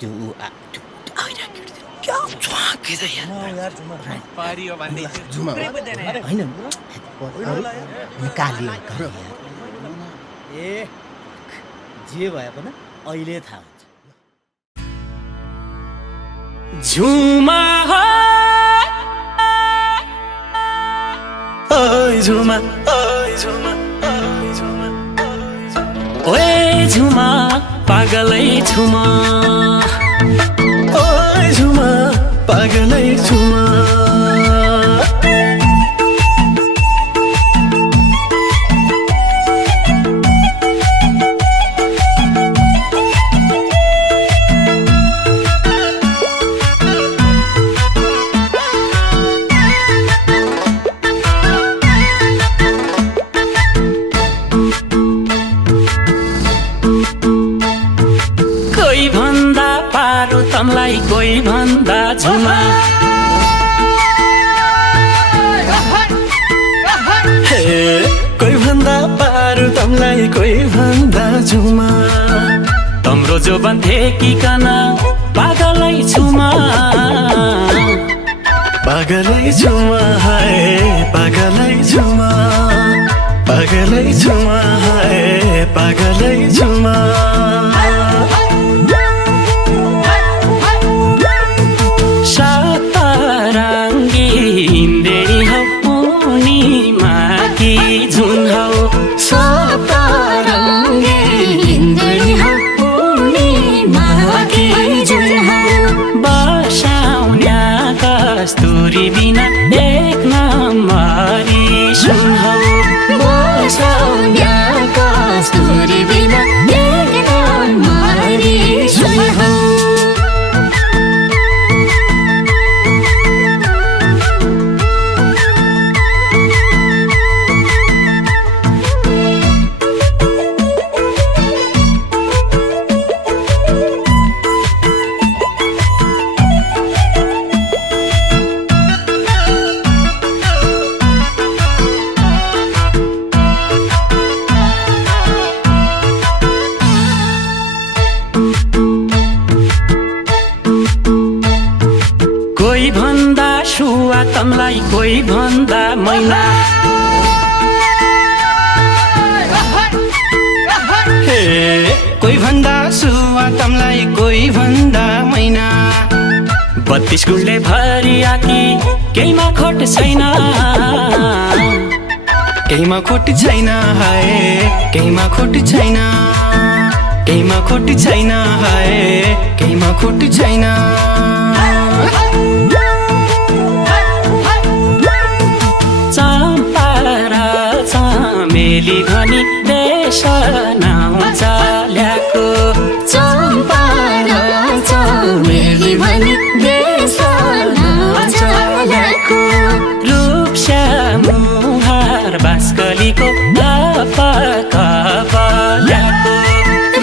त्यो क्या छ्वाकेछ यार पारियो भन्दै जुमा हैन निकालियो यार ए जे भए पनि अहिले थाहा हुन्छ झुमा ओइ झुमा ओइ झुमा ओइ झुमा ओइ झुमा पागलै झुमा ओइ झुमा पागलै झुमा कोही भन्दा पारो तमलाई कोही भन्दा झुमा हे कोही भन्दा पारो तमलाई कोही भन्दा झुमा तम्रो जो भन्थे कि कना पागलै झुमा पागलै झुमा हाय पागलै झुमा पागलै झुमा हाय पागलै झुमा सतरङ्गी हिँडेरी हौ पूर्णिमाकी जुन हौ सतरङ्गी हिँडेरी हौ पूर्णिमाकी जुन हौ बसाउन्या कस्तुरी बिना एक नम्बरी सुन हौ बसाउन्या कस्तुरी बिना एक नम्बरी सुन हौ कोही भन्दा सुवा तमलाई कोही भन्दा मैना हे कोही भन्दा सुवा तमलाई कोही भन्दा मैना 32 गुणले भरिया कि केहीमा खोट छैन केहीमा खोट छैन हाय केहीमा खोट छैन केहीमा खोट छैन हाय केहीमा खोट छैन चम्पारा चमेली भनी देश नाउँ चाल्याको चम्पारा चमेली भनी देश नाउँ चाल्याको रूपश्यामुहार बास्कलीको कपाल्याको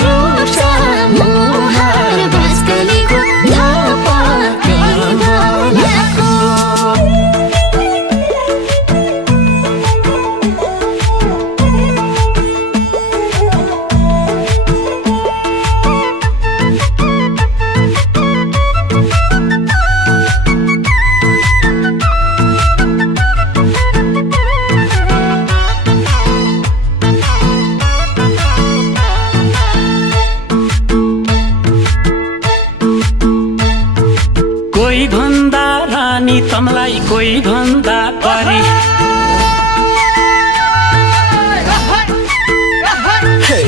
रूपश्यामुहार बास्कलीको कपाल्याको कोही भन्दा रानी तमलाई कोही भन्दा परी हे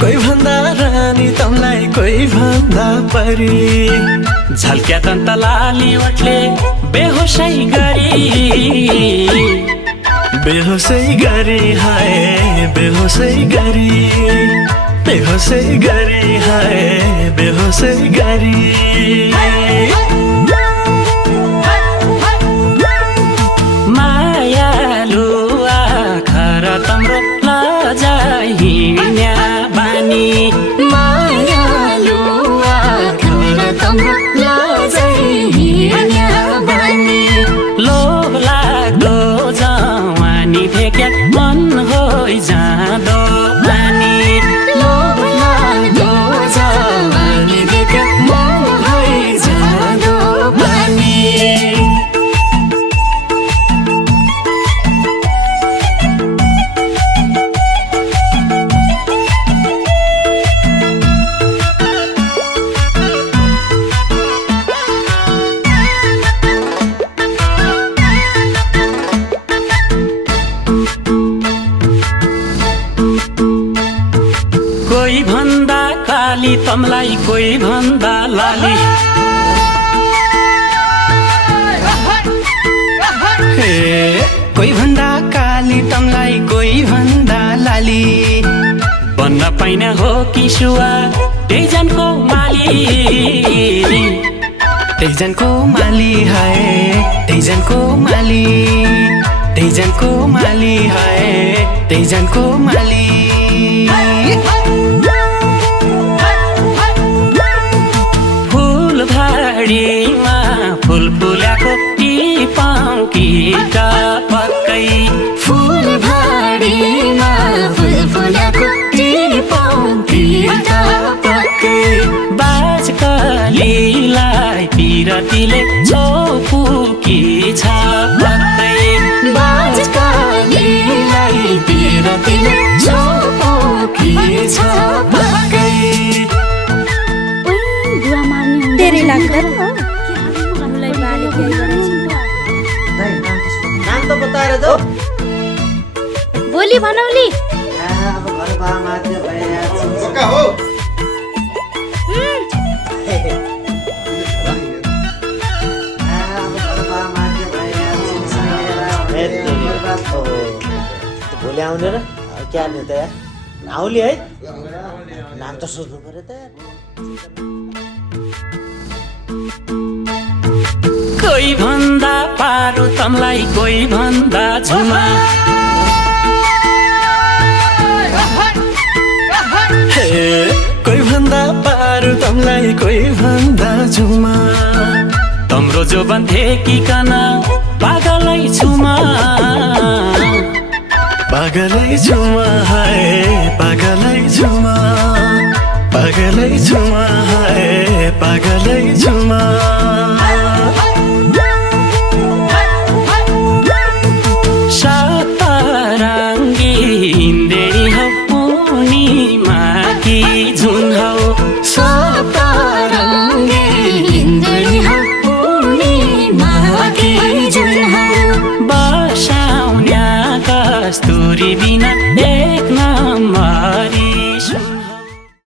कोही भन्दा रानी तमलाई कोही भन्दा परी झल्क्या दन्त लाली वटले बेहोसै गरी हाय बेहोसै गरी बेहोसै गरी हाय बेहोसै गरी मायालु आखर तम्रो लजाइ हिँड्या बानी मायालु आखर तम्रो लजाइ हिँड्या बानी लोभ लाग्दो जवानी भेक्या मन होइ जाँदो बानी लोभ लाग्दो जवानी भेक्या मन काली तमलाई कोही भन्दा लाली कोही भन्दा काली तमलाई कोही भन्दा लाली बन्न पाइन हो कि सुवा त्यहीजनको माली त्यहीजनको माली है त्यहीजनको माली त्यहीजनको माली है त्यहीजनको माली फुलबारीमा फुल फुल्याको टिपाउ कि पक्कै फुलबारीमा फुल फुल्याको टिपाउ कि पक्कै बाजकलीलाई पिरतीले छोपुकी छ पक्कै बाजकलीलाई पिरतीले छोपुकी छ पक्कै तेरे लाग्दा नाम त बताएर जाऊ बोली भनौली अब घरबा माथि भइरहेको पक्का हो भोलि आउने र क्या नि त यार आउली है नाम त सोध्नु पर्यो त कोही भन्दा पारो तमलाई कोही भन्दा झुमा कोही भन्दा पारु तमलाई कोही भन्दा झुमा तम्रो जो बन्थे कि कना पागलै छुमा पागलै छुमा है